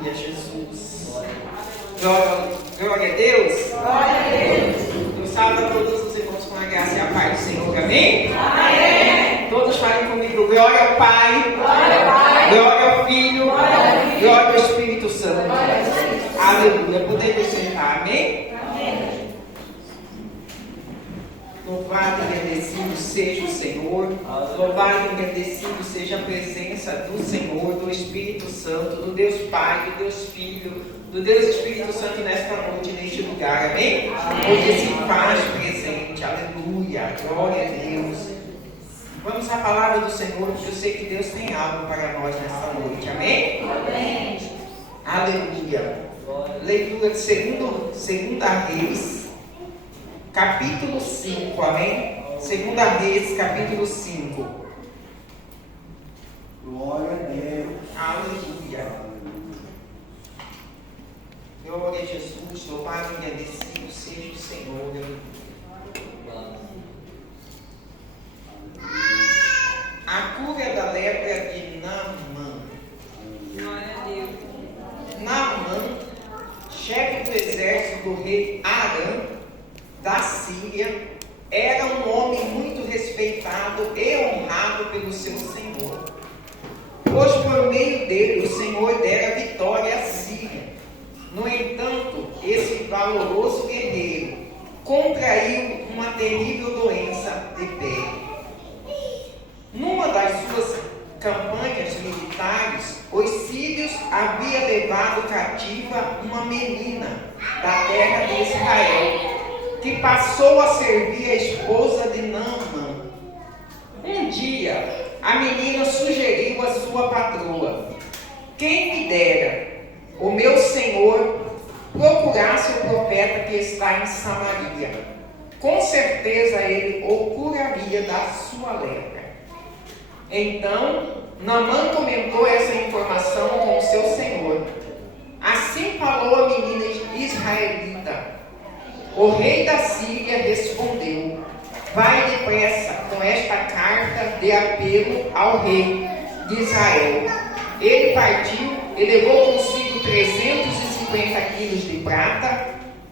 Aleluia, Jesus. Glória a Deus. Glória a Deus. Eu salvo a todos os irmãos com a graça e a paz do Senhor. Amém? Amém. Todos falem comigo. Glória ao Pai. Glória ao Pai. Glória ao Filho. Glória ao Filho. Glória ao Espírito Santo. Glória ao Espírito Santo. Aleluia. Podemos sentar. Amém? Amém. Louvado e agradecido seja o Senhor. Louvado e agradecido seja a presença do Senhor, do Espírito Santo, do Deus Pai, do Deus Filho, do Deus Espírito Santo nesta noite, neste lugar. Amém? Porque se faz presente. Aleluia. Glória a Deus. Vamos à palavra do Senhor, porque eu sei que Deus tem algo para nós nesta noite. Amém? Amém. Aleluia. Leitura de segunda Reis, capítulo 5, amém? Segunda Reis, capítulo 5. Glória a Deus. Aleluia. Glória a Jesus, louvado e agradecido seja o Senhor. A cura da lepra de Naamã. Glória a Deus. Naamã, chefe do exército do rei Aram, da Síria, era um homem muito respeitado e honrado pelo seu Senhor, pois por meio dele o Senhor dera vitória à Síria. No entanto, esse valoroso guerreiro contraiu uma terrível doença de pele. Numa das suas campanhas militares, os sírios haviam levado cativa uma menina da terra de Israel, que passou a servir a esposa de Naamã. Um dia, a menina sugeriu à sua patroa: quem me dera o meu senhor procurasse o profeta que está em Samaria. Com certeza ele o curaria da sua lepra. Então, Naamã comentou essa informação com o seu senhor. Assim falou a menina israelita. O rei da Síria respondeu: vai depressa com esta carta de apelo ao rei de Israel. Ele partiu e levou consigo 350 quilos de prata,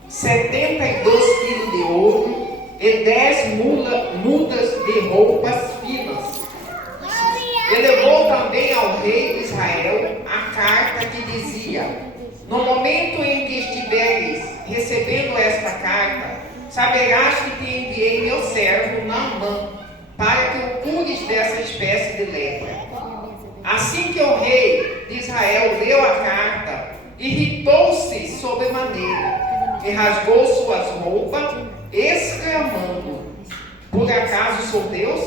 72 quilos de ouro e 10 mudas de roupas finas. Ele levou também ao rei de Israel a carta que dizia: no momento em que estiveres recebendo esta carta, saberás que te enviei meu servo Naamã, para que o cures dessa espécie de lepra. Assim que o rei de Israel leu a carta, irritou-se sobremaneira e rasgou suas roupas, exclamando: por acaso sou Deus,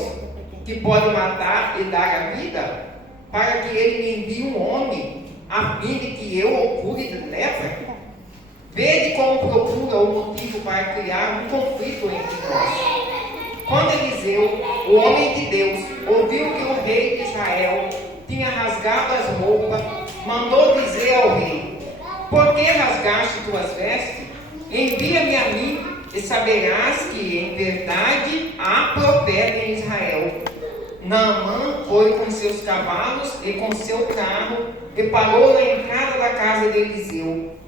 que pode matar e dar a vida, para que ele me envie um homem, a fim de que eu o cure de lepra? Vede como procura o motivo para criar um conflito entre nós. Quando Eliseu, o homem de Deus, ouviu que o rei de Israel tinha rasgado as roupas, mandou dizer ao rei: por que rasgaste tuas vestes? Envia-me a mim e saberás que em verdade há profeta em Israel. Naamã foi com seus cavalos e com seu carro e parou na entrada da casa de Eliseu.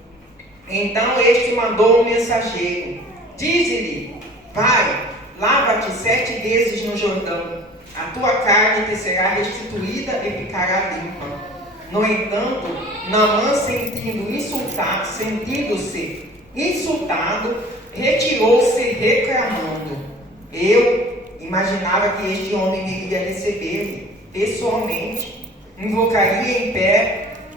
Então este mandou um mensageiro: dize-lhe, vai, lava-te 7 vezes no Jordão, a tua carne te será restituída e ficará limpa. No entanto, Naamã, sentindo-se insultado, retirou-se reclamando. Eu imaginava que este homem me iria receber pessoalmente, invocaria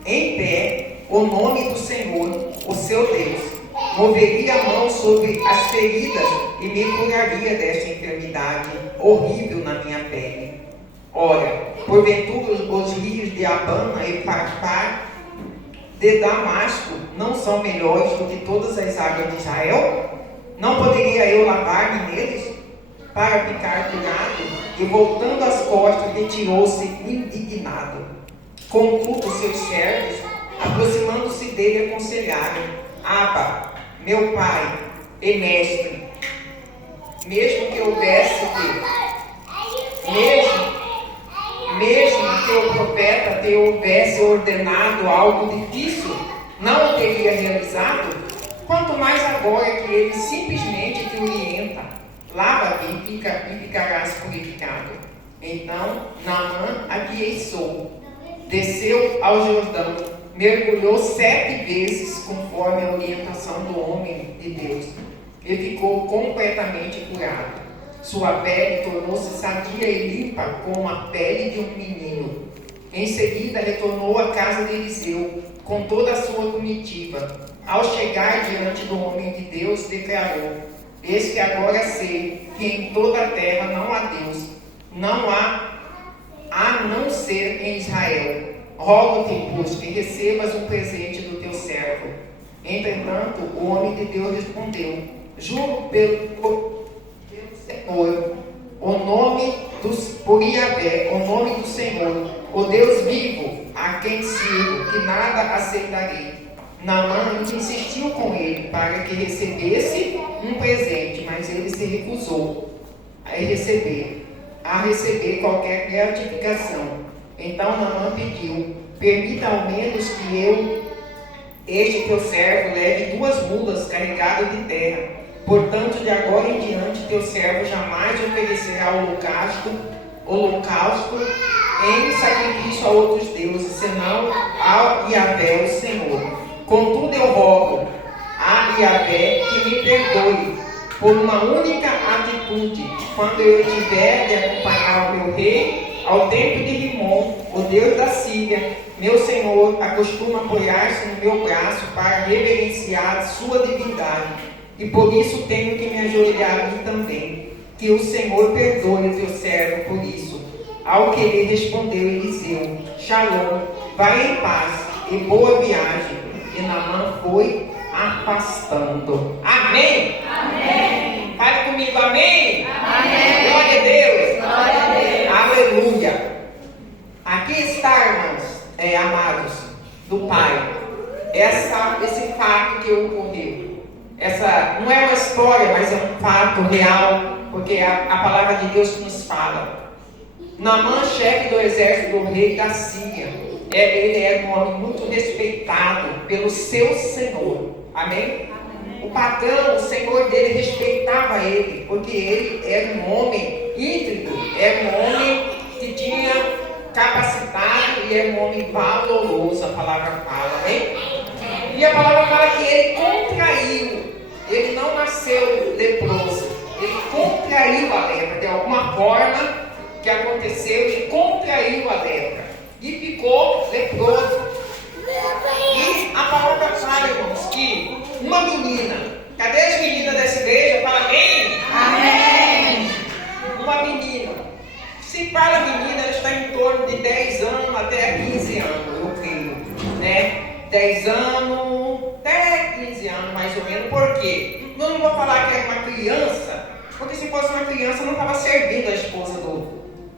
em pé o nome do Senhor, o seu Deus, moveria a mão sobre as feridas e me curaria desta enfermidade horrível na minha pele. Ora, porventura os rios de Abana e Farpar de Damasco não são melhores do que todas as águas de Israel? Não poderia eu lavar-me neles para ficar curado? E voltando as costas, retirou-se indignado. Contudo, seus servos, aproximando-se dele, aconselharam: Abba, meu pai e mestre, mesmo que o profeta te houvesse ordenado algo difícil, não o teria realizado, quanto mais agora que ele simplesmente te orienta, lava-te e ficarás purificado. Então Naamã aquieçou, desceu ao Jordão, mergulhou 7 vezes conforme a orientação do homem de Deus e ficou completamente curado. Sua pele tornou-se sadia e limpa como a pele de um menino. Em seguida retornou à casa de Eliseu com toda a sua comitiva. Ao chegar diante do homem de Deus, declarou: eis que agora sei que em toda a terra não há Deus, não há a não ser em Israel. Rogo-te, pois, que recebas um presente do teu servo. Entretanto, o homem de Deus respondeu: juro pelo Senhor, o nome por Yahvé, o nome do Senhor, o Deus vivo, a quem sirvo, que nada aceitarei. Naamã insistiu com ele para que recebesse um presente, mas ele se recusou a receber qualquer gratificação. Então Naamã pediu: permita ao menos que este teu servo, leve 2 mulas carregadas de terra. Portanto, de agora em diante, teu servo jamais oferecerá holocausto em sacrifício a outros deuses, senão ao Yahvé, o Senhor. Contudo, eu rogo a Yahvé que me perdoe por uma única atitude, quando eu tiver de acompanhar o meu rei ao templo de Rimon, o Deus da Síria. Meu Senhor acostuma apoiar-se no meu braço para reverenciar sua divindade, e por isso tenho que me ajoelhar a mim também. Que o Senhor perdoe o teu servo por isso. Ao que lhe respondeu Eliseu: Shalom, vai em paz e boa viagem. E Naamã foi afastando. Amém? Amém. Fale comigo, amém? Amém. Glória a Deus. Glória a Deus. Aleluia. Aqui está, irmãos, amados do Pai, esse fato que ocorreu. Essa não é uma história, mas é um fato real, porque a palavra de Deus nos fala. Naamã, chefe do exército do rei da Síria, ele era um homem muito respeitado pelo seu senhor. Amém? O patrão, o senhor dele, respeitava ele, porque ele era um homem íntegro, era um homem que tinha capacidade e era um homem valoroso, a palavra fala. Amém? E a palavra fala que ele contraiu, ele não nasceu leproso, ele contraiu a lepra, de alguma forma que aconteceu, ele contraiu a lepra e ficou leproso. E a palavra fala, irmãos, que uma menina, cadê as meninas dessa igreja? Fala amém? Amém. Uma menina, se fala menina, ela está em torno de 10 anos até 15 anos, eu creio, né? 10 anos, até 15 anos mais ou menos. Por quê? Eu não vou falar que era uma criança, porque se fosse uma criança não estava servindo a esposa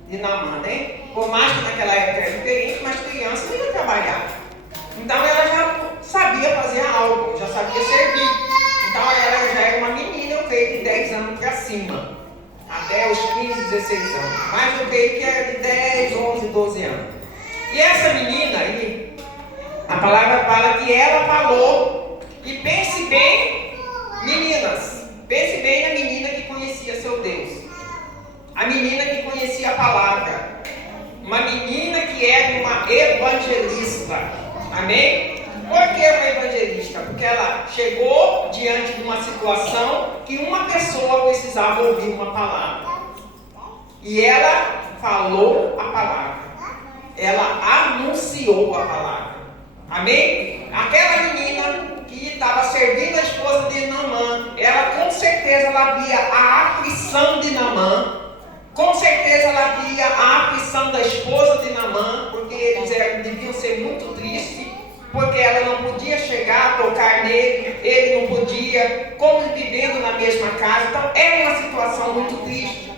de Naamã, né? Por mais que naquela época era diferente, mas criança não ia trabalhar. Então ela já sabia fazer algo, já sabia servir. Então ela já era uma menina, eu creio, de 10 anos para cima, até os 15, 16 anos. Mas eu creio que era de 10, 11, 12 anos. E essa menina aí, a palavra fala que ela falou, e pense bem, meninas, pense bem na menina que conhecia seu Deus, a menina que conhecia a palavra, uma menina que era uma evangelista. Amém? Por que uma evangelista? Porque ela chegou diante de uma situação que uma pessoa precisava ouvir uma palavra, e ela falou a palavra, ela anunciou a palavra. Amém? Aquela menina que estava servindo a esposa de Naamã, ela com certeza ela via a aflição de Naamã, com certeza ela via a aflição da esposa de Naamã, porque eles deviam ser muito tristes, porque ela não podia chegar a tocar nele, ele não podia, como vivendo na mesma casa. Então era uma situação muito triste.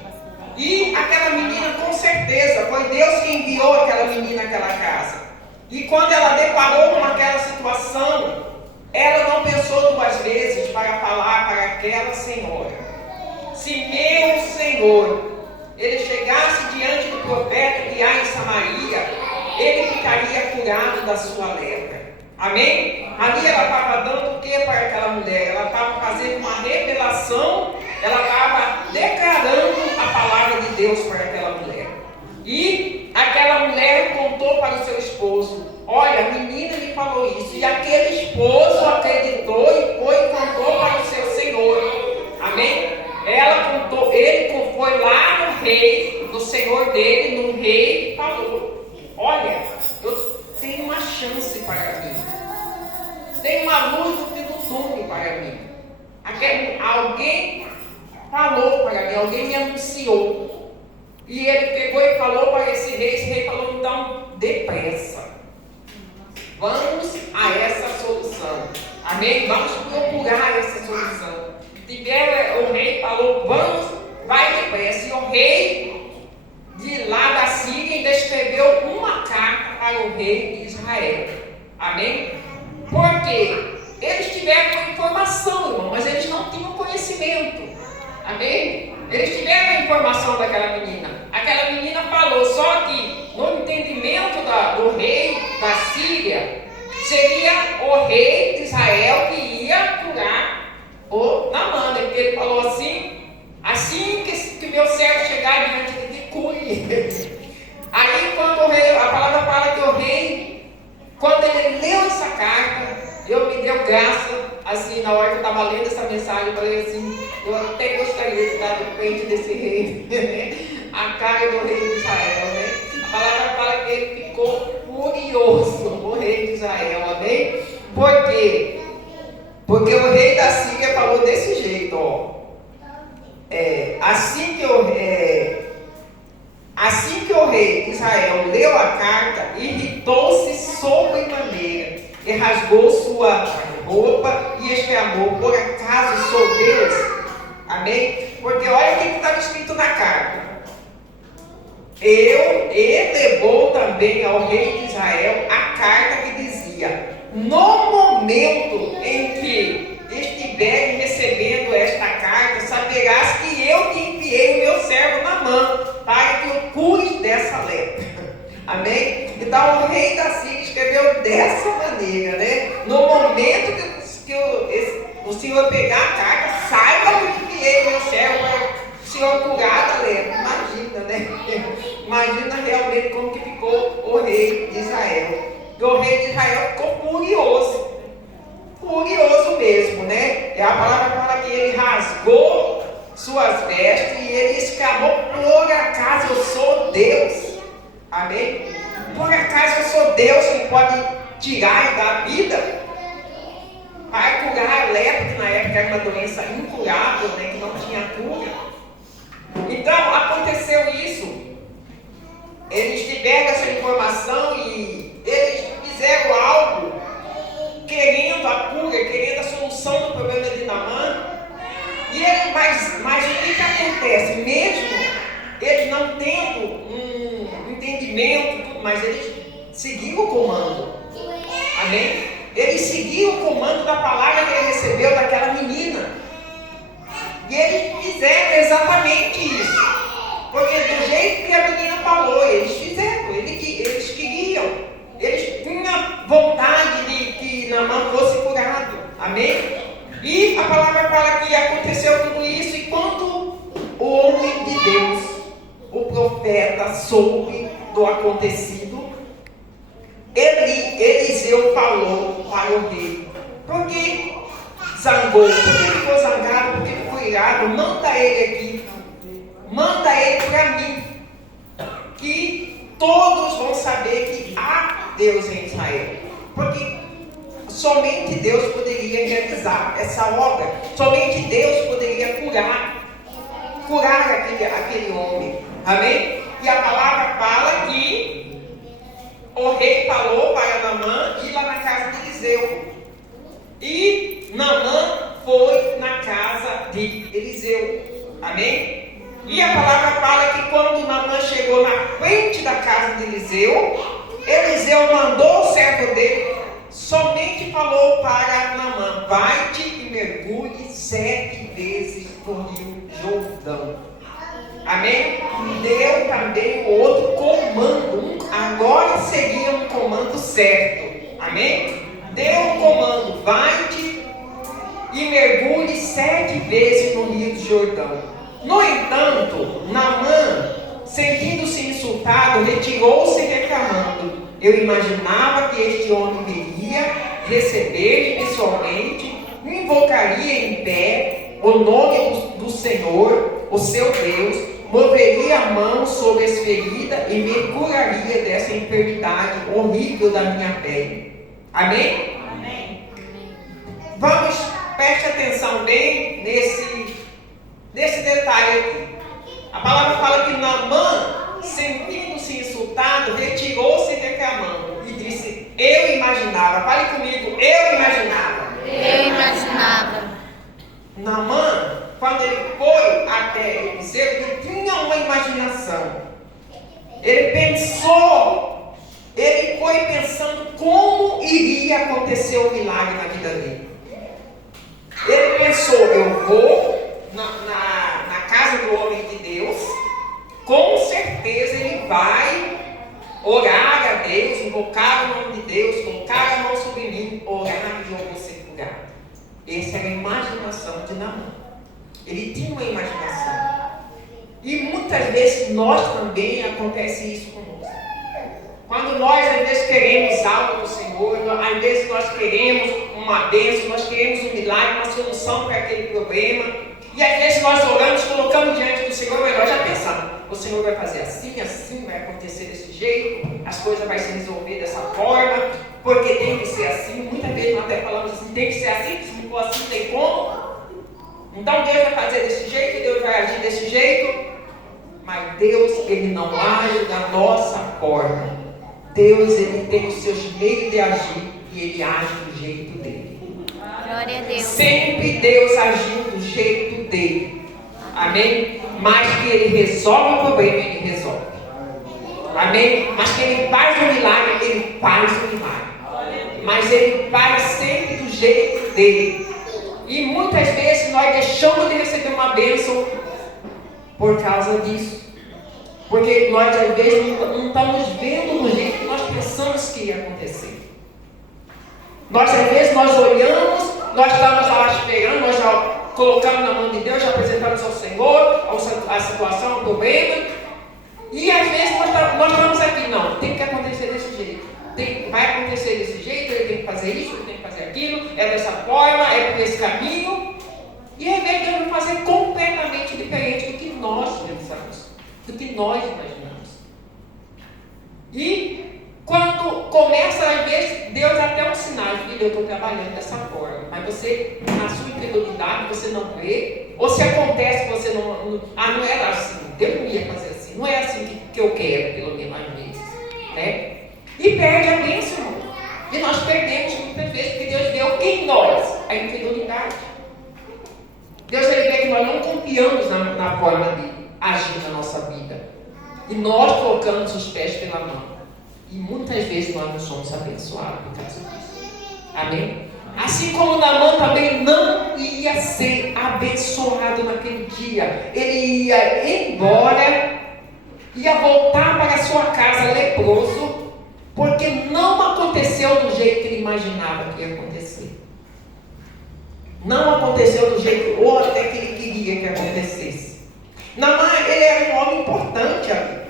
E aquela menina, com certeza, foi Deus que enviou aquela menina àquela casa. E quando ela deparou com aquela situação, ela não pensou 2 vezes para falar para aquela senhora: se meu Senhor, ele chegasse diante do profeta que há em Samaria, ele ficaria curado da sua lepra. Amém? Ali ela estava dando o que para aquela mulher? Ela estava fazendo uma revelação, ela estava declarando a palavra de Deus para aquela mulher. E aquela mulher contou para o seu esposo: olha, a menina me falou isso. E aquele esposo acreditou e foi e contou para o seu senhor. Amém? Ela contou, ele foi lá no rei, no senhor dele, no rei, e falou: olha, eu tenho uma chance para mim. Tem uma luz no fim do túnel para mim. Alguém falou para mim, alguém me anunciou. E ele pegou e falou para esse rei falou: então, depressa. Vamos a essa solução. Amém? Vamos procurar essa solução. O rei falou: vamos, vai depressa. E o rei de lá da Síria ainda escreveu uma carta para o rei de Israel. Amém? Porque eles tiveram a informação, irmão, mas eles não tinham conhecimento. Amém? Eles tiveram a informação daquela menina. Aquela menina falou, só que no entendimento do rei da Síria, seria o rei de Israel que ia curar o Naamã, porque ele falou assim que meu servo chegar diante de ti, cure ele. Aí quando o rei, a palavra fala que o rei, quando ele leu essa carta, me deu graça, assim, na hora que eu estava lendo essa mensagem, eu falei assim, eu até gostaria de estar no frente desse rei, a cara do rei de Israel, né? A palavra fala que ele ficou furioso, o rei de Israel, amém? Por quê? Porque o rei da Síria falou desse jeito, ó. Assim que o rei de Israel leu a carta, irritou-se sobremaneira e rasgou sua roupa e exclamou: por acaso sou Deus? Amém? Porque olha o que estava escrito na carta. E levou também ao rei de Israel a carta que dizia: no momento em que estiveres recebendo esta carta, saberás que eu te enviei o meu servo Naamã para que o cures dessa lepra. Amém? Então o rei da Síria escreveu dessa maneira, né? No momento que o Senhor pegar a carta, saiba que eu enviei o meu servo para o Senhor curar da lepra. Imagina, né? Imagina realmente como que ficou o rei de Israel. E o rei de Israel ficou furioso. Furioso mesmo, né? E a palavra fala que ele rasgou suas vestes e ele exclamou: por acaso eu sou Deus? Amém? Por acaso eu sou Deus que pode tirar da vida para curar a lepra, que na época era uma doença incurável, né? Que não tinha cura. Então aconteceu isso. Eles tiveram essa informação e eles fizeram algo querendo a cura, querendo a solução do problema de Naamã. Mas o que acontece? Mesmo eles não tendo um entendimento, tudo, mas eles seguiram o comando. Amém? Eles seguiram o comando da palavra que ele recebeu daquela menina. E eles fizeram exatamente isso. Porque do jeito que a menina falou, eles fizeram, eles queriam. Eles tinham vontade de que Naamã fosse curado. Amém? E a palavra fala que aconteceu tudo isso. E quando o homem de Deus, o profeta, soube do acontecido, Eliseu falou para o rei: por que zangou? Por que ele ficou zangado? Por que ele ficou irado? Manda ele aqui. Manda ele para mim. Que todos vão saber que há Deus em Israel. Porque somente Deus poderia realizar essa obra. Somente Deus poderia curar aquele homem. Amém? E a palavra fala que o rei falou para Naamã ir lá na casa de Eliseu. E Naamã foi na casa de Eliseu. Amém? E a palavra fala que quando Naamã chegou na frente da casa de Eliseu, Eliseu mandou o servo dele, somente falou para Naamã: vai-te e mergulhe 7 vezes no rio Jordão. Amém? Deu também o outro comando. Agora seria um comando certo. Amém? deu um comando: vai-te e mergulhe 7 vezes no Rio de Jordão. No entanto, Naamã, sentindo-se insultado, retirou-se reclamando: eu imaginava que este homem viria receber-me pessoalmente, me invocaria em pé o nome do Senhor, o seu Deus, moveria a mão sobre as feridas e me curaria dessa enfermidade horrível da minha pele. Amém? Amém. Vamos, preste atenção bem nesse detalhe aqui. A palavra fala que Naamã, sentindo-se insultado, retirou-se reclamando e disse: eu imaginava. Fale comigo: eu imaginava. Eu imaginava. Naamã, quando ele foi até Eliseu, ele tinha uma imaginação. Ele pensou, ele foi pensando como iria acontecer o milagre na vida dele. Ele pensou: eu vou na casa do homem de Deus, com certeza ele vai orar a Deus, invocar o nome de Deus, colocar a mão sobre mim, orar e eu vou ser curado. Essa era a imaginação de Naamã. Ele tinha uma imaginação. E muitas vezes nós também acontece isso conosco. Quando nós às vezes queremos algo do Senhor, às vezes nós queremos uma bênção, nós queremos um milagre, uma solução para aquele problema. E às vezes nós oramos, colocamos diante do Senhor, mas nós já pensamos: o Senhor vai fazer assim, assim, vai acontecer desse jeito, as coisas vão se resolver dessa forma, porque tem que ser assim. Muitas vezes nós até falamos assim: tem que ser assim, se não for assim, tem como. Então Deus vai fazer desse jeito, Deus vai agir desse jeito. Mas Deus, Ele não age da nossa forma. Deus, Ele tem os seus meios de agir e Ele age do jeito dele. Glória a Deus. Sempre Deus agiu do jeito dele. Amém? Mas que Ele resolve o problema, Ele resolve. Amém? Mas que Ele faz o milagre, Ele faz o milagre. Mas Ele faz sempre do jeito dele. E muitas vezes nós deixamos de receber uma bênção por causa disso. Porque nós às vezes não estamos vendo do jeito que nós pensamos que ia acontecer. Nós às vezes nós olhamos, nós estamos lá esperando, nós já colocamos na mão de Deus, já apresentamos ao Senhor a situação, o problema. E às vezes nós estamos aqui: não, tem que acontecer desse jeito. Vai acontecer desse jeito, ele tem que fazer isso, ele tem que fazer aquilo, é dessa forma, é por esse caminho. E às vezes Deus vai fazer completamente diferente do que nós pensamos, do que nós imaginamos. E quando começa, às vezes, Deus até um sinal: filho, eu estou trabalhando dessa forma, mas você, na sua incredulidade, você não vê, ou se acontece, você não era assim, Deus não ia fazer assim, não é assim que eu quero, pelo menos às vezes, né? E perde a bênção, irmão. E nós perdemos muitas vezes, porque Deus deu em nós a incredulidade. Deus vê que nós não confiamos na forma de agir na nossa vida. E nós colocamos os pés pela mão. E muitas vezes nós não somos abençoados por causa disso. Amém? Assim como Naamã também não ia ser abençoado naquele dia. Ele ia embora, ia voltar para a sua casa leproso, porque não aconteceu do jeito que ele imaginava que ia acontecer. Não aconteceu do jeito, ou até que ele queria que acontecesse. Naamã, ele era um homem importante ali.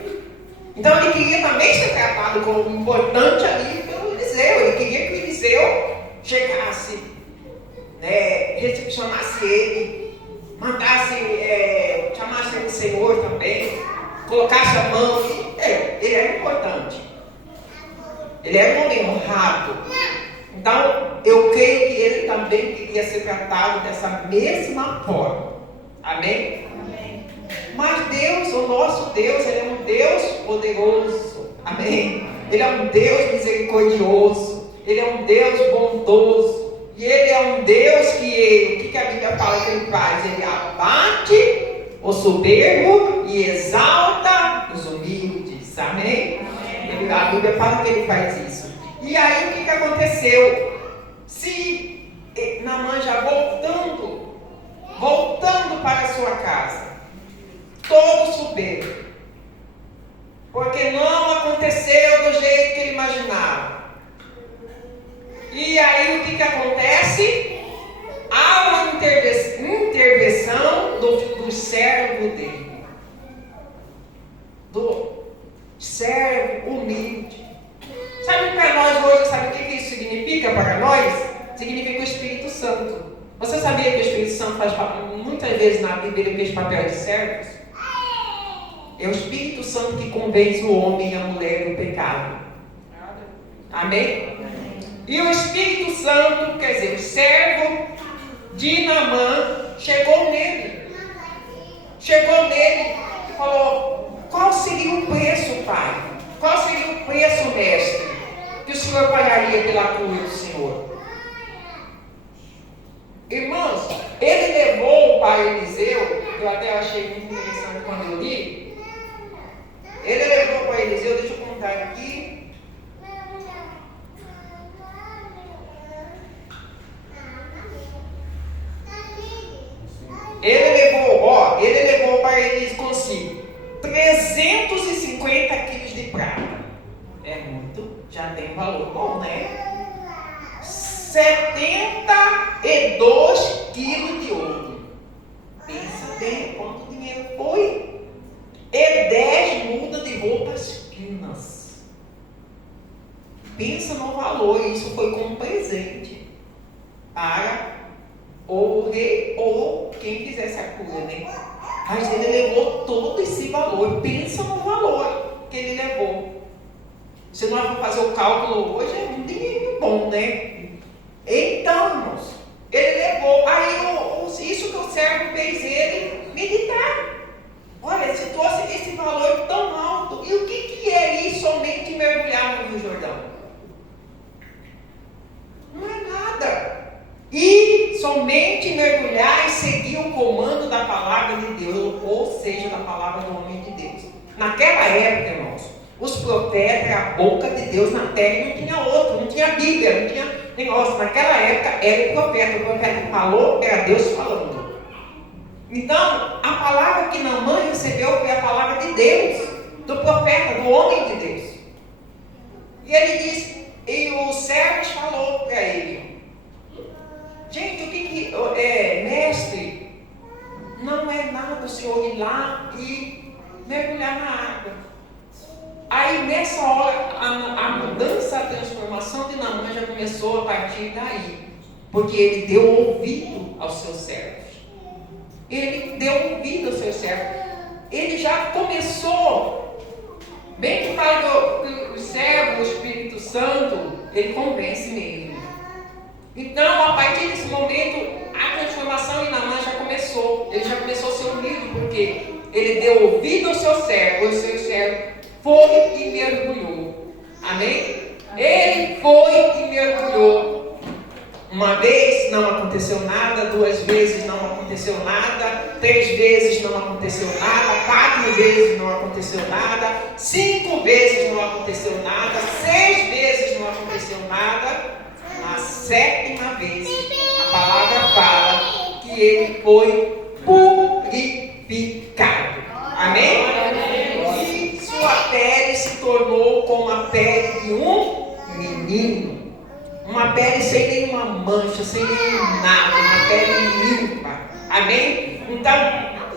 Então ele queria também ser tratado como importante ali pelo Eliseu. Ele queria que o Eliseu chegasse, chamasse ele, mandasse, chamasse o Senhor também, colocasse a mão. Ele era importante. Ele era um homem honrado. Então, eu creio que ele também queria ser tratado dessa mesma forma. Amém? Amém. Mas Deus, o nosso Deus, Ele é um Deus poderoso. Amém? Ele é um Deus misericordioso. Ele é um Deus bondoso. E Ele é um Deus que o que a Bíblia fala que Ele faz? Ele abate o soberbo e exalta os humildes. Amém? A Bíblia fala que Ele faz isso. E aí o que aconteceu? Se Naamã já voltando para a sua casa, todo soberbo, porque não aconteceu do jeito que ele imaginava. E aí o que acontece? Há uma intervenção do servo dele. Do servo humilde. Sabe para nós hoje, sabe o que isso significa para nós? Significa o Espírito Santo. Você sabia que o Espírito Santo faz muitas vezes na Bíblia ele fez papel de servos? É o Espírito Santo que convence o homem e a mulher do pecado. Amém? E o Espírito Santo, quer dizer, o servo de Naamã chegou nele e falou: qual seria o preço, pai? Qual seria o preço, mestre, que o Senhor pagaria pela cura do Senhor? Irmãos, ele levou para Eliseu, eu até achei muito interessante quando eu li. Ele levou para Eliseu, deixa eu contar aqui. Ele levou para eles consigo 350 quilos de prata. É muito, já tem valor bom, né? 72 quilos de ouro. Pensa bem quanto dinheiro foi. E 10 mudas de roupas finas. Pensa no valor, isso foi como presente para ou o rei ou quem fizesse a cura, né? Mas ele levou todo esse valor. Pensa no valor que ele levou. Se nós vamos fazer o cálculo hoje, é um dinheiro bom, né? Então, irmãos, ele levou. Aí isso que o servo fez ele meditar. Olha, se trouxe esse valor tão alto, e o que é isso somente mergulhar no Rio Jordão? Não é nada. E somente mergulhar e seguir o comando da palavra de Deus, ou seja, da palavra do homem de Deus. Naquela época, irmãos, os profetas eram a boca de Deus na terra e não tinha outro, não tinha Bíblia, não tinha negócio. Naquela época era o profeta falou, era Deus falando. Então, a palavra que Naamã recebeu foi a palavra de Deus, do profeta, do homem de Deus. E ele disse, e o servo falou para ele: gente, o que mestre, não é nada o senhor ir lá e mergulhar na água. Aí nessa hora a mudança, a transformação de Naamã já começou a partir daí, porque ele deu ouvido aos seus servos. Ele deu ouvido aos seus servos. Ele já começou, bem que fala do servo, o Espírito Santo, ele convence mesmo. Então, a partir desse momento, a transformação em Naamã já começou. Ele já começou a ser humilde, porque ele deu ouvido ao seu servo, o seu servo foi e mergulhou. Amém? Ele foi e mergulhou. Uma vez não aconteceu nada, 2 vezes não aconteceu nada, 3 vezes não aconteceu nada, 4 vezes não aconteceu nada, 5 vezes não aconteceu nada, 6 vezes não aconteceu nada. Na 7ª vez, a palavra fala que ele foi purificado. Amém? E sua pele se tornou como a pele de um menino. Uma pele sem nenhuma mancha, sem nenhum nada, uma pele limpa. Amém? Então,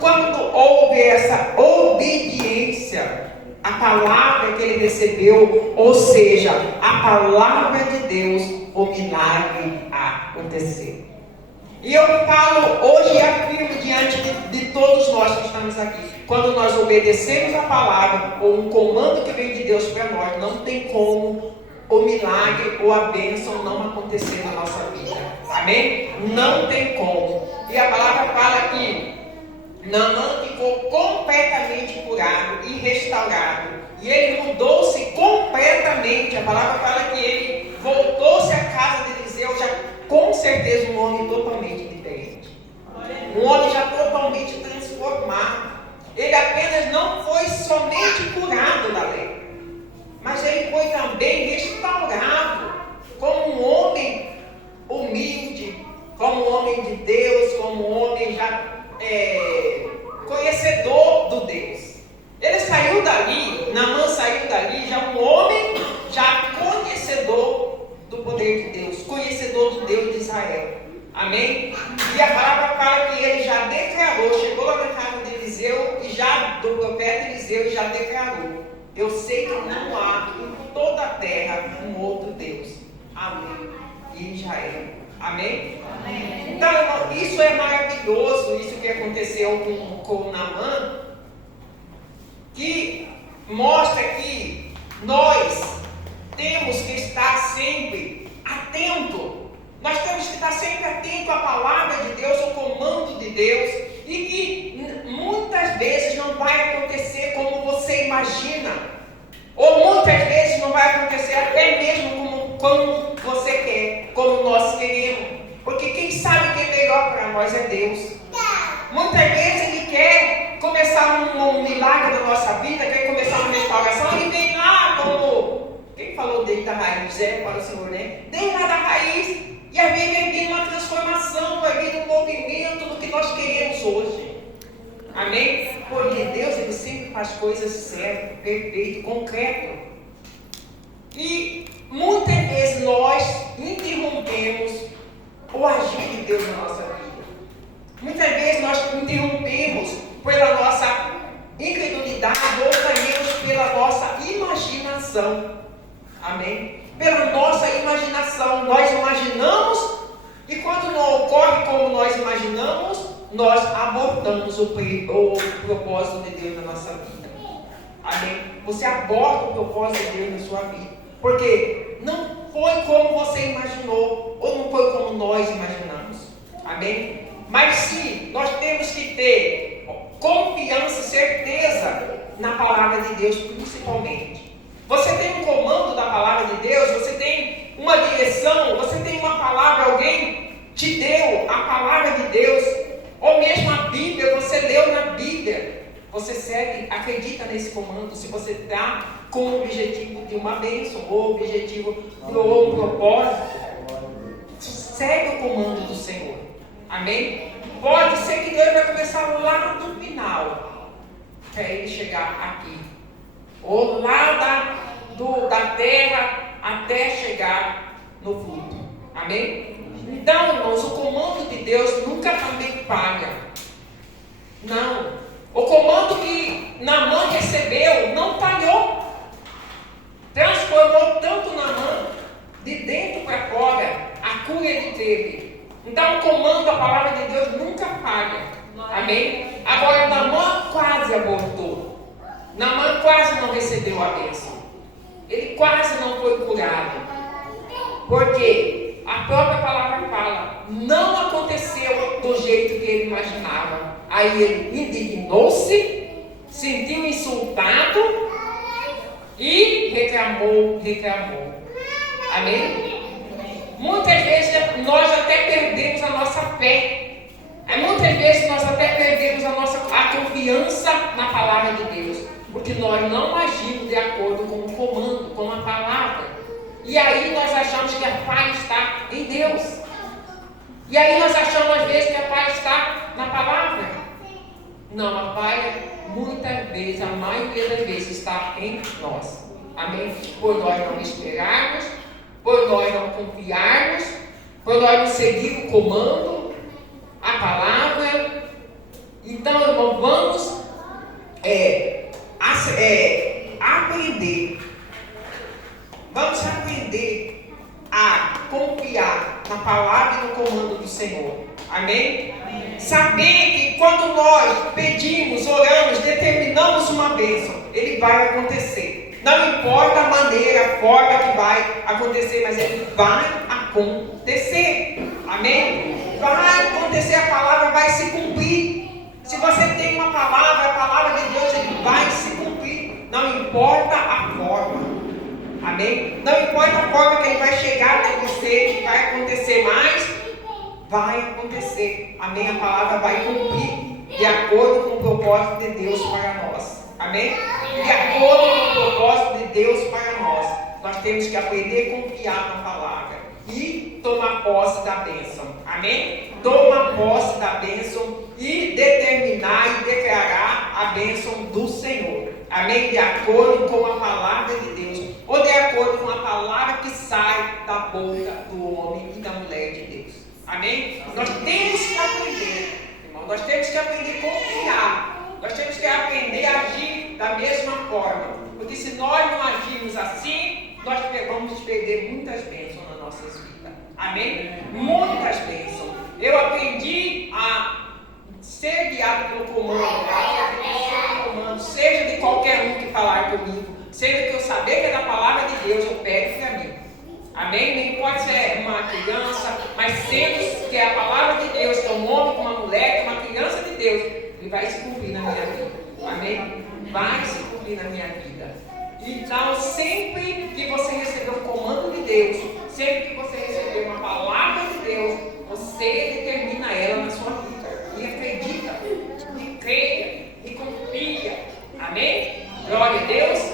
quando houve essa obediência à palavra que ele recebeu, ou seja, a palavra de Deus, o milagre aconteceu. E eu falo hoje e afirmo diante de todos nós que estamos aqui: quando nós obedecemos a palavra ou um comando que vem de Deus para nós, não tem como o milagre ou a bênção não acontecer na nossa vida. Amém? Não tem como. E a palavra fala que Naamã ficou completamente curado e restaurado. E ele mudou-se completamente. A palavra fala que ele voltou-se à casa de Eliseu, já com certeza um homem totalmente diferente. Um homem já totalmente transformado. Ele apenas não foi somente curado da lei, mas ele foi também restaurado como um homem humilde, como um homem de Deus, como um homem já conhecedor do Deus. Ele saiu dali, Naamã saiu dali já um homem já conhecedor do poder de Deus, Israel. Amém? E a palavra fala que ele já declarou, chegou lá na casa de Eliseu, do profeta Eliseu, e já declarou: eu sei que não há em toda a terra um outro Deus. Amém. E Israel. Amém? Amém? Então, isso é maravilhoso, isso que aconteceu com Naamã, que mostra que nós temos que estar sempre atento. Nós temos que estar sempre atento à palavra de Deus, ao comando de Deus, e que muitas vezes não vai acontecer como você imagina, ou muitas vezes não vai acontecer até mesmo como você quer, como nós queremos, porque quem sabe o que é melhor para nós é Deus. Muitas vezes Ele quer começar um milagre na nossa vida, quer começar uma restauração, Ele vem lá como, quem falou desde a raiz, para o Senhor, né? Desde lá da raiz. E às vezes vai vir uma transformação, vai vir um movimento do que nós queremos hoje. Amém? Porque Deus, Ele sempre faz coisas certas, perfeitas, concretas. E muitas vezes nós interrompemos o agir de Deus na nossa vida. Muitas vezes nós interrompemos pela nossa incredulidade ou saímos pela nossa imaginação. Amém? Pela nossa imaginação, nós imaginamos, e quando não ocorre como nós imaginamos, nós abortamos o propósito de Deus na nossa vida. Amém? Você aborta o propósito de Deus na sua vida, porque não foi como você imaginou, ou não foi como nós imaginamos. Amém? Mas sim, nós temos que ter confiança e certeza na palavra de Deus, principalmente. Você tem um comando da palavra de Deus, você tem uma direção, você tem uma palavra, alguém te deu a palavra de Deus, ou mesmo a Bíblia, você leu na Bíblia, você segue, acredita nesse comando, se você está com o objetivo de uma bênção, ou o objetivo de um propósito, segue o comando do Senhor. Amém? Pode ser que Deus vai começar lá no final, para Ele chegar aqui. Ou lá da terra até chegar no fruto. Amém? Então, irmãos, o comando de Deus nunca também falha. Não. O comando que Naamã recebeu não falhou. Transformou tanto Naamã de dentro para fora. A cura ele teve. Então, o comando, a palavra de Deus nunca falha. Amém? Agora, Naamã quase abortou. Naamã quase não recebeu a bênção. Ele quase não foi curado. Porque a própria palavra fala, não aconteceu do jeito que ele imaginava. Aí ele indignou-se, sentiu insultado e reclamou. Amém? Muitas vezes nós até perdemos a nossa fé. Muitas vezes nós até perdemos a confiança na palavra de Deus, porque nós não agimos de acordo com o comando, com a palavra. E aí nós achamos que a falha está em Deus. E aí nós achamos às vezes que a falha está na palavra. Não, a falha muitas vezes, a maioria das vezes está em nós. Amém? Por nós não esperarmos, por nós não confiarmos, por nós não seguir o comando, a palavra. Então, irmão, vamos aprender. Vamos aprender a confiar na palavra e no comando do Senhor. Amém? Amém. Saber que quando nós pedimos, oramos, determinamos uma bênção, ele vai acontecer. Não importa a maneira, a forma que vai acontecer, mas ele vai acontecer. Amém? Vai acontecer, a palavra vai se cumprir. Se você tem uma palavra, a palavra de Deus, ele vai se cumprir. Não importa a forma. Amém? Não importa a forma que ele vai chegar até você, que vai acontecer, mas vai acontecer. Amém? A palavra vai cumprir de acordo com o propósito de Deus para nós. Amém? De acordo com o propósito de Deus para nós. Nós temos que aprender a confiar na palavra e tomar posse da bênção. Amém? Tomar posse da bênção e determinar e declarar a bênção do Senhor. Amém? De acordo com a palavra de Deus, ou de acordo com a palavra que sai da boca do homem e da mulher de Deus. Amém? Nós temos que aprender, irmão. Nós temos que aprender a confiar. Nós temos que aprender a agir da mesma forma. Porque se nós não agirmos assim, nós vamos perder muitas bênçãos nas nossas vidas. Amém? Muitas bênçãos. Eu aprendi a ser guiado pelo comando, seja de qualquer um que falar comigo, seja que eu saber que é da palavra de Deus, eu pego para mim. Amém? Nem pode ser uma criança, mas sendo que é a palavra de Deus, que é um homem, uma mulher, que é uma criança de Deus, ele vai se cumprir na minha vida. Amém? Vai se cumprir na minha vida. Então, sempre que você receber o comando de Deus, sempre que você receber uma palavra de Deus, você determina ela na sua vida. E acredita, e creia, e confia. Amém? Glória a Deus.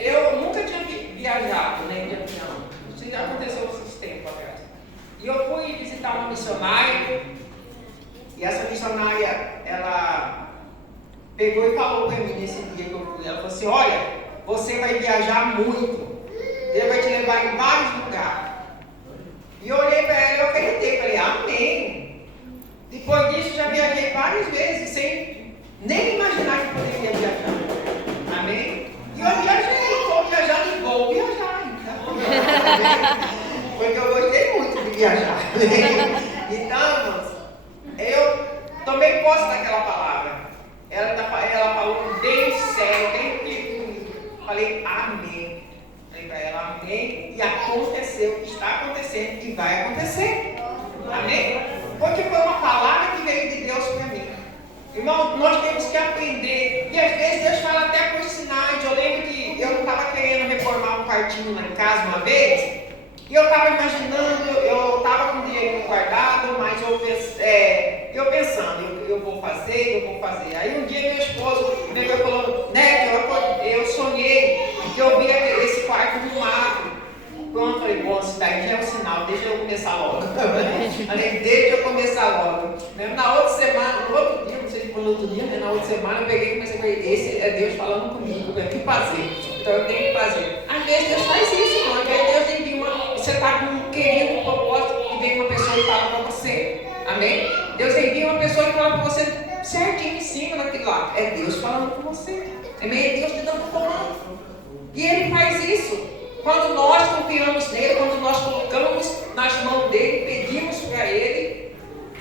Eu nunca tinha viajado, né, de avião. Isso já aconteceu esses tempos atrás. E eu fui visitar uma missionária. E essa missionária, ela pegou e falou para mim nesse dia que eu fui. Ela falou assim: olha, você vai viajar muito. Deus vai te levar em vários lugares. E eu olhei para ela e eu acreditei. Falei: amém. Depois disso, já viajei várias vezes, sem nem imaginar que poderia viajar. Amém? E eu viajei, estou viajando e vou viajar. Então, porque eu gostei muito de viajar. Então, irmãos, eu tomei posse daquela palavra. Ela falou bem sério, bem firme. Falei: amém. Falei para ela: amém. E aconteceu o que está acontecendo e vai acontecer. Amém? Porque foi uma palavra que veio de Deus para mim. Irmão, nós temos que aprender. E às vezes Deus fala até por sinais. Eu lembro que eu estava querendo reformar um quartinho lá em casa uma vez. E eu estava imaginando, eu estava com dinheiro guardado, mas eu pensando, eu vou fazer. Aí um dia meu esposo me falou: Neto, eu sonhei que eu via esse quarto no mato. Pronto, falei: bom, isso daí já é um sinal, deixa eu começar logo. Falei: deixa eu começar logo. Na outra semana, no outro dia, não sei se foi no outro dia, né? Na outra semana eu peguei e comecei a falar: esse é Deus falando comigo, eu tenho que fazer. Então eu tenho que fazer. Às vezes Deus faz isso, irmão. Às vezes Deus envia você está querendo um propósito e vem uma pessoa e fala para você. Amém? Deus envia uma pessoa e fala para você certinho em cima daquilo lá. É Deus falando com você. Amém? É Deus te dando comando. E Ele faz isso. Quando nós confiamos nele, quando nós colocamos nas mãos dele, pedimos para ele.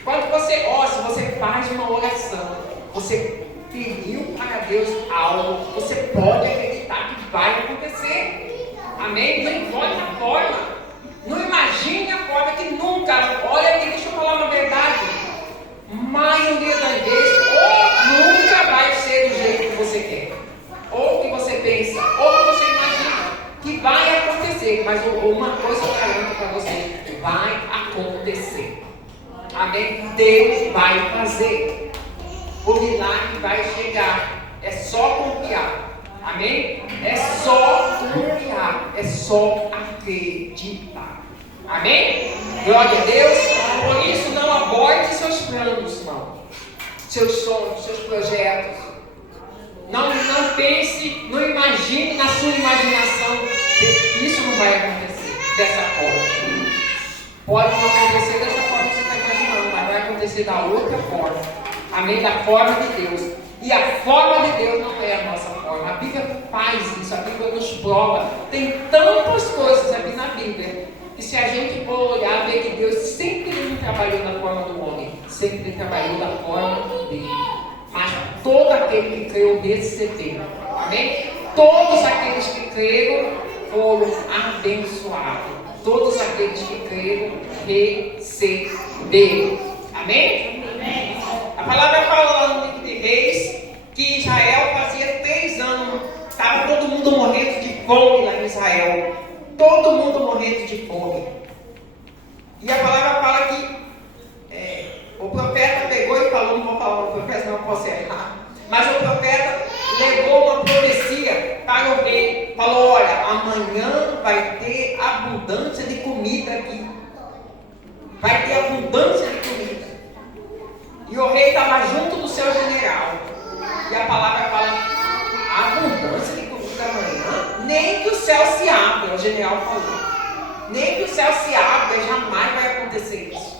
Quando você, se você faz uma oração, você pediu para Deus algo, você pode acreditar que vai acontecer. Amém? Não importa a forma. Não imagine a forma que nunca. Olha aqui, deixa eu falar uma verdade. Maioria das vezes, ou nunca vai ser do jeito que você quer, ou que você pensa, ou que você imagina que vai acontecer. Mas uma coisa eu garanto para você: vai acontecer. Amém? Deus vai fazer. O milagre vai chegar. É só confiar. Amém? É só confiar. É só acreditar. Amém? Glória a Deus. Por isso, não aborte seus planos, irmão. Seus sonhos, seus projetos. Não pense, não imagine na sua imaginação. Isso não vai acontecer dessa forma. Pode não acontecer dessa forma que você está imaginando, mas vai acontecer da outra forma. Amém? Da forma de Deus. E a forma de Deus não é a nossa forma. A Bíblia faz isso, a Bíblia nos prova. Tem tantas coisas aqui na Bíblia que, se a gente for olhar, ver que Deus sempre não trabalhou da forma do homem, sempre trabalhou da forma dele. Mas todo aquele que creu recebeu. Amém? Todos aqueles que creram foram abençoados. Todos aqueles que creram receberam. Amém? Amém. A palavra fala lá no livro de Reis que Israel fazia 3 anos, estava todo mundo morrendo de fome lá em Israel. Todo mundo morrendo de fome. E a palavra fala que o profeta pegou e falou, não vou falar o profeta, não posso errar, mas o profeta levou uma profecia para o rei. Falou: olha, amanhã vai ter abundância de comida aqui. Vai ter abundância de comida. E o rei estava junto do seu general. E a palavra fala: abundância de comida amanhã? Nem que o céu se abra, o general falou. Nem que o céu se abra, jamais vai acontecer isso.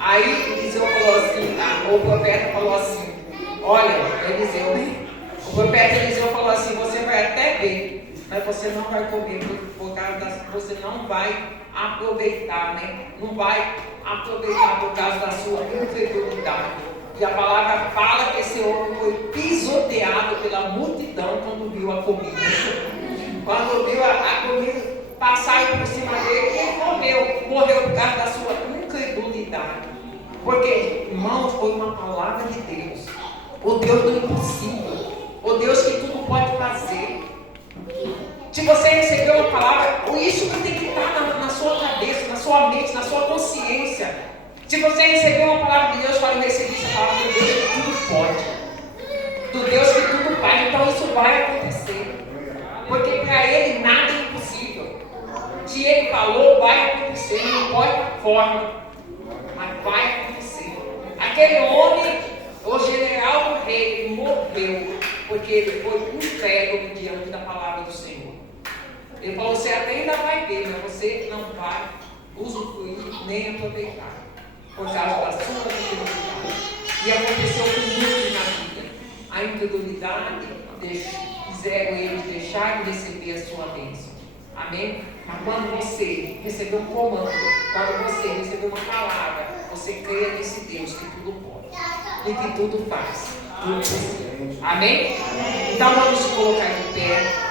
Aí Eliseu falou assim, o profeta falou assim, olha, Eliseu, o profeta Eliseu falou assim, você vai até ver, mas você não vai comer, por causa você não vai aproveitar, né? Não vai aproveitar por causa da sua incredulidade. E a palavra fala que esse homem foi pisoteado pela multidão quando viu a comida. Quando viu a comida passar por cima dele, ele morreu por causa da sua incredulidade. Porque, irmãos, foi uma palavra de Deus, o Deus do impossível, o Deus que tudo pode fazer. Se você recebeu uma palavra, isso que tem que estar na sua cabeça, na sua mente, na sua consciência. Se você recebeu uma palavra de Deus, fala, eu recebi essa palavra do Deus que tudo pode, do Deus que tudo faz, então isso vai acontecer. Porque para Ele nada é impossível. Se Ele falou, vai acontecer, não importa a forma, mas vai acontecer. Aquele homem, o general do rei, ele morreu, porque ele foi incrédulo diante da palavra do Senhor. Ele falou, você até ainda vai ver, mas você não vai usufruir nem aproveitar, por causa da sua incredulidade. E aconteceu com muitos na vida. A incredulidade fizeram eles deixar de receber a sua bênção. Amém? Mas quando você recebeu um comando, quando você recebeu uma palavra, você crê nesse Deus que tudo pode e que tudo faz. Tudo possível. Amém? Então vamos colocar de pé.